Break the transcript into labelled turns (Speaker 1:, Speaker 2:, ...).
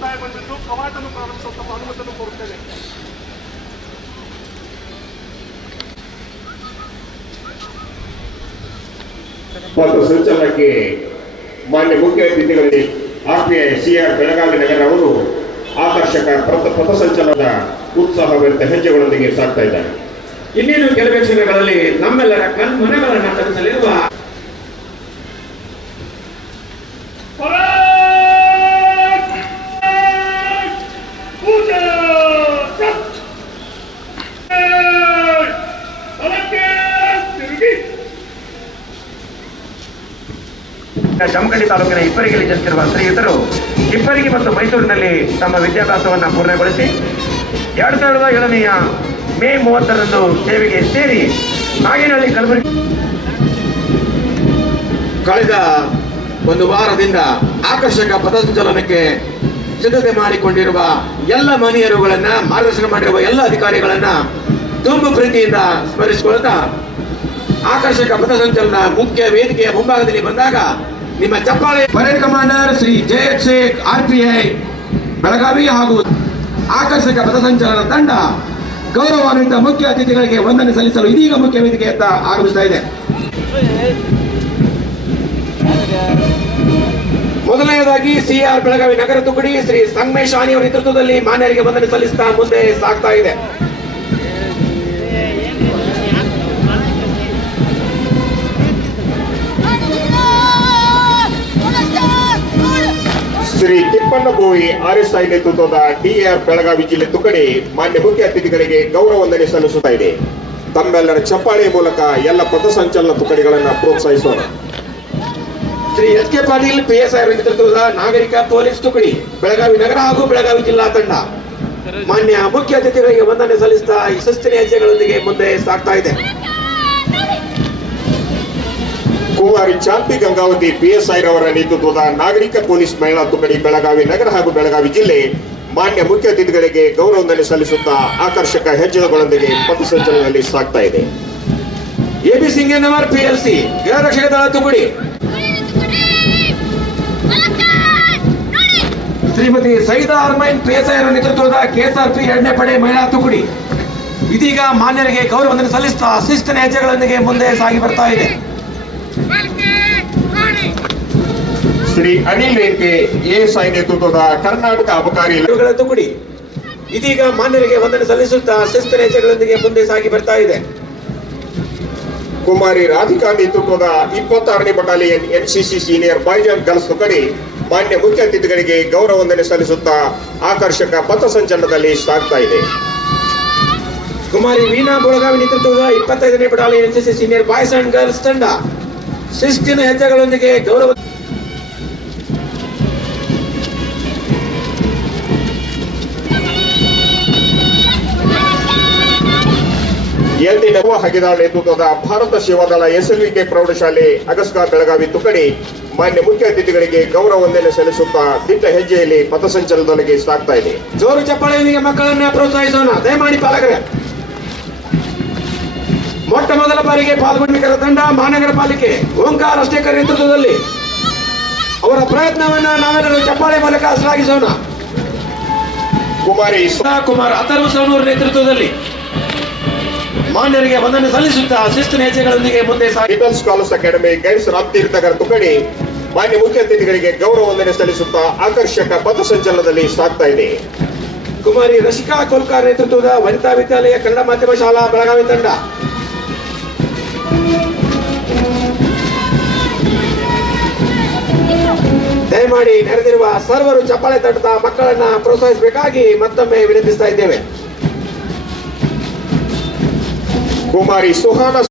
Speaker 1: ಮುಕ್ತಾಯ ಬಂದಿದ್ದು ಕವಾಟನ್ನು ಪ್ರಾರಂಭಿಸುವ ತಮ್ಮ ಅನುಮತಿಯನ್ನು ಕೋರುತ್ತೇವೆ.
Speaker 2: ಮತ್ತು ಸಂಚಲನಕ್ಕೆ ಮಾನ್ಯ ಮುಖ್ಯ ಅತಿಥಿಗಳಿಗೆ ಆರ್ಪಿಐ ಸಿಆರ್ ಬೆಳಗಾವಿ ನಗರ ಅವರು ಆಕರ್ಷಕ ಪಥ ಪಥಸಂಚಲನದ ಉತ್ಸಾಹಭರಿತ ಹೆಜ್ಜೆಗಳೊಂದಿಗೆ ಸಾಗ್ತಾ ಇದ್ದಾರೆ.
Speaker 3: ಇನ್ನೇನು ಕೆಲವೇ ಕ್ಷಣಗಳಲ್ಲಿ ನಮ್ಮೆಲ್ಲರ ಕಣ್ಮನಗಳನ್ನ ತರಿಸಲಿರುವ ಜಮಖಂಡಿ ತಾಲೂಕಿನ ಇಬ್ಬರಿಗೆ ಜನಿಸಿರುವ ಸ್ನೇಹಿತರು ಇಬ್ಬರಿಗೆ ಮತ್ತು ಮೈಸೂರಿನಲ್ಲಿ ತಮ್ಮ ವಿದ್ಯಾಭ್ಯಾಸವನ್ನು ಪೂರ್ಣಗೊಳಿಸಿ ಎರಡು ಸಾವಿರದ ಏಳನೆಯ ಮೇ ಮೂವತ್ತರಂದು ಸೇವೆಗೆ ಸೇರಿ ನಾಗೇನಹಳ್ಳಿ ಕಲಬುರಗಿ
Speaker 4: ಕಳೆದ ಒಂದು ವಾರದಿಂದ ಆಕರ್ಷಕ ಪಥಸಂಚಲನಕ್ಕೆ ಸಿದ್ಧತೆ ಮಾಡಿಕೊಂಡಿರುವ ಎಲ್ಲ ಮನೆಯರುಗಳನ್ನ, ಮಾರ್ಗದರ್ಶನ ಮಾಡಿರುವ ಎಲ್ಲ ಅಧಿಕಾರಿಗಳನ್ನ ತುಂಬ ಪ್ರೀತಿಯಿಂದ ಸ್ಮರಿಸಿಕೊಳ್ಳುತ್ತಾ ಆಕರ್ಷಕ ಪಥಸಂಚಲನ ಮುಖ್ಯ ವೇದಿಕೆಯ ಮುಂಭಾಗದಲ್ಲಿ ಬಂದಾಗ ನಿಮ್ಮ ಚಪ್ಪಾಳೆ parade commander Shri J H Sheikh, R P I, Belagavi ಹಾಗೂ ಆಕರ್ಷಕ ಪಥಸಂಚಲನ ತಂಡ ಗೌರವಾನ್ವಿತ ಮುಖ್ಯ ಅತಿಥಿಗಳಿಗೆ ವಂದನೆ ಸಲ್ಲಿಸಲು ಇದೀಗ ಮುಖ್ಯ ವೇದಿಕೆಯತ್ತ ಆಗಮಿಸ್ತಾ ಇದೆ. ಮೊದಲನೆಯದಾಗಿ ಸಿಆರ್ ಬೆಳಗಾವಿ ನಗರ ತುಕಡಿ ಶ್ರೀ ಸಂಗಮೇಶ್ ಆನಿ ಅವರ ನೇತೃತ್ವದಲ್ಲಿ ಮಾನ್ಯರಿಗೆ ವಂದನೆ ಸಲ್ಲಿಸುತ್ತಾ ಮುಂದೆ ಸಾಗ್ತಾ ಇದೆ.
Speaker 2: ಶ್ರೀ ತಿಪ್ಪಣ್ಣ ಎಸ್ ಐ ನೇತೃತ್ವದ ಡಿಆರ್ ಬೆಳಗಾವಿ ಜಿಲ್ಲೆ ತುಕಡಿ ಮಾನ್ಯ ಮುಖ್ಯ ಅತಿಥಿಗಳಿಗೆ ಗೌರವ ವಂದನೆ ಸಲ್ಲಿಸುತ್ತಾ ಇದೆ. ತಮ್ಮೆಲ್ಲರ ಚಪ್ಪಾಳೆ ಮೂಲಕ ಎಲ್ಲ ಪಥಸಂಚಲನ ತುಕಡಿಗಳನ್ನು ಪ್ರೋತ್ಸಾಹಿಸೋಣ.
Speaker 4: Shri S K Patil P S I ನೇತೃತ್ವದ ನಾಗರಿಕ ಪೊಲೀಸ್ ತುಕಡಿ, ಬೆಳಗಾವಿ ನಗರ ಹಾಗೂ ಬೆಳಗಾವಿ ಜಿಲ್ಲಾ ತಂಡ. ಮಾನ್ಯ ಮುಖ್ಯ ಅತಿಥಿಗಳಿಗೆ ವಂದನೆ ಸಲ್ಲಿಸುತ್ತಾ ಈ ಶಿಸ್ತಿನ ಹೆಜ್ಜೆಗಳೊಂದಿಗೆ ಮುಂದೆ ಸಾಗ್ತಾ ಇದೆ.
Speaker 2: ಕುಮಾರಿ ಚಾಂಪಿ ಗಂಗಾವತಿ ಪಿಎಸ್ಐ ರವರ ನೇತೃತ್ವದ ನಾಗರಿಕ ಪೊಲೀಸ್ ಮಹಿಳಾ ತುಕಡಿ ಬೆಳಗಾವಿ ನಗರ ಹಾಗೂ ಬೆಳಗಾವಿ ಜಿಲ್ಲೆ ಮಾನ್ಯ ಮುಖ್ಯ ಅತಿಥಿಗಳಿಗೆ ಗೌರವ ವಂದನೆ ಸಲ್ಲಿಸುತ್ತಾ ಆಕರ್ಷಕ ಹೆಜ್ಜೆಗಳೊಂದಿಗೆ ಪಥಸಂಚಲನದಲ್ಲಿ ಸಾಗ್ತಾ ಇದೆ.
Speaker 4: AB Singenavar P L C, ಗೃಹ ರಕ್ಷಣೆ ದಳ ತುಕಡಿ. Shrimati Saida Armain P S I ಅವರ ನೇತೃತ್ವದ ಕೆಎಸ್ಆರ್ಪಿ ಎರಡನೇ ಪಡೆ ಮಹಿಳಾ ತುಕಡಿ. ಇದೀಗ ಮಾನ್ಯರಿಗೆ ಗೌರವ ಸಲ್ಲಿಸುತ್ತಾ ಸಲ್ಲಿಸ್ತಾ ಶಿಸ್ತಿನ ಹೆಜ್ಜೆಗಳೊಂದಿಗೆ ಮುಂದೆ ಸಾಗಿ ಬರ್ತಾ ಇದೆ.
Speaker 2: ಶ್ರೀ ಅನಿಲ್ ರೇಖೆ ಎಎಸ್ಐ ನೇತೃತ್ವದ ಕರ್ನಾಟಕ ಅಬಕಾರಿ
Speaker 4: ಇದೀಗ ಮಾನ್ಯರಿಗೆ ವಂದನೆ ಸಲ್ಲಿಸುತ್ತಾ ಶಿಸ್ತಿನ ಹೆಜ್ಜೆಗಳೊಂದಿಗೆ ಮುಂದೆ ಸಾಗಿ ಬರ್ತಾ ಇದೆ.
Speaker 2: ಕುಮಾರಿ ರಾಧಿಕಾ ನೇತೃತ್ವದ ಇಪ್ಪತ್ತಾರನೇ battalion NCC senior boys and girls ತುಕಡಿ ಮಾನ್ಯ ಮುಖ್ಯ ಅತಿಥಿಗಳಿಗೆ ಗೌರವ ವಂದನೆ ಸಲ್ಲಿಸುತ್ತಾ ಆಕರ್ಷಕ ಪಥಸಂಚಲನದಲ್ಲಿ ಸಾಗ್ತಾ ಇದೆ.
Speaker 4: ಕುಮಾರಿ ವೀಣಾ ಬೆಳಗಾವಿ ನೇತೃತ್ವದ ಇಪ್ಪತ್ತೈದನೇ battalion NCC senior boys and girls ತಂಡ ಶಿಸ್ತಿನ ಹೆಜ್ಜೆಗಳೊಂದಿಗೆ ಗೌರವ
Speaker 2: ಹಗಿದಾಳ್ ನೇತೃತ್ವದ ಭಾರತ ಸೇವಾದಳ ಎಸ್ಎಲ್ವಿಕೆ ಪ್ರೌಢಶಾಲೆ ಅಗಸ್ಕಾ ಬೆಳಗಾವಿ ತುಕಡಿ ಮಾನ್ಯ ಮುಖ್ಯ ಅತಿಥಿಗಳಿಗೆ ಗೌರವ ವಂದನೆ ಸಲ್ಲಿಸುತ್ತಾ ದಿಟ್ಟ ಹೆಜ್ಜೆಯಲ್ಲಿ ಪಥಸಂಚಲನದೊಳಗೆ ಸಾಗ್ತಾ ಇದೆ.
Speaker 4: ಜೋರು ಚಪ್ಪಾಳೆಯೊಂದಿಗೆ ಮಕ್ಕಳನ್ನ ಪ್ರೋತ್ಸಾಹಿಸೋಣ. ದಯಮಾಡಿ ಪಾಲಕರೇ. ಮೊಟ್ಟ ಮೊದಲ ಬಾರಿಗೆ ಪಾಲ್ಗೊಂಡಿಕರ ತಂಡ ಮಹಾನಗರ ಪಾಲಿಕೆ ಓಂಕಾರ ಅಷ್ಟೇಕರ್ ನೇತೃತ್ವದಲ್ಲಿ ಅವರ ಪ್ರಯತ್ನವನ್ನ ನಾವೆಲ್ಲರೂ ಚಪ್ಪಾಳೆ ಮೂಲಕ ಶ್ಲಾಘಿಸೋಣ.
Speaker 2: ಕುಮಾರಿ
Speaker 4: ಕುಮಾರ್ ಅಥರ್ವ ಸೋನೂರ್ ನೇತೃತ್ವದಲ್ಲಿ ಮಾನ್ಯರಿಗೆ ವಂದನೆ ಸಲ್ಲಿಸುತ್ತಾ ಶಿಸ್ತಿನ ಹೆಜ್ಜೆಗಳೊಂದಿಗೆ ಮುಂದೆ ಸಾಗಿ
Speaker 2: ಸ್ಕಾಲರ್ಸ್ ಅಕಾಡೆಮಿ ಗೈಡ್ಸ್ ರಾಮತೀರ್ಥಗರ್ ತುಕಡಿ ಮಾನ್ಯ ಮುಖ್ಯ ಅತಿಥಿಗಳಿಗೆ ಗೌರವ ವಂದನೆ ಸಲ್ಲಿಸುತ್ತಾ ಆಕರ್ಷಕ ಪಥಸಂಚಲನದಲ್ಲಿ ಸಾಗ್ತಾ ಇದೆ.
Speaker 4: ಕುಮಾರಿ ರಶಿಕಾ ಕೋಲ್ಕಾರ್ ನೇತೃತ್ವದ ವನಿತಾ ವಿದ್ಯಾಲಯ ಕನ್ನಡ ಮಾಧ್ಯಮ ಶಾಲಾ ಬೆಳಗಾವಿ ತಂಡ. ದಯಮಾಡಿ ನೆರೆದಿರುವ ಸರ್ವರು ಚಪ್ಪಾಳೆ ತಟ್ಟುತ್ತಾ ಮಕ್ಕಳನ್ನ ಪ್ರೋತ್ಸಾಹಿಸಬೇಕಾಗಿ ಮತ್ತೊಮ್ಮೆ ವಿನಂತಿಸ್ತಾ ಇದ್ದೇವೆ.
Speaker 2: ಕುಮಾರಿ ಸುಹಾನ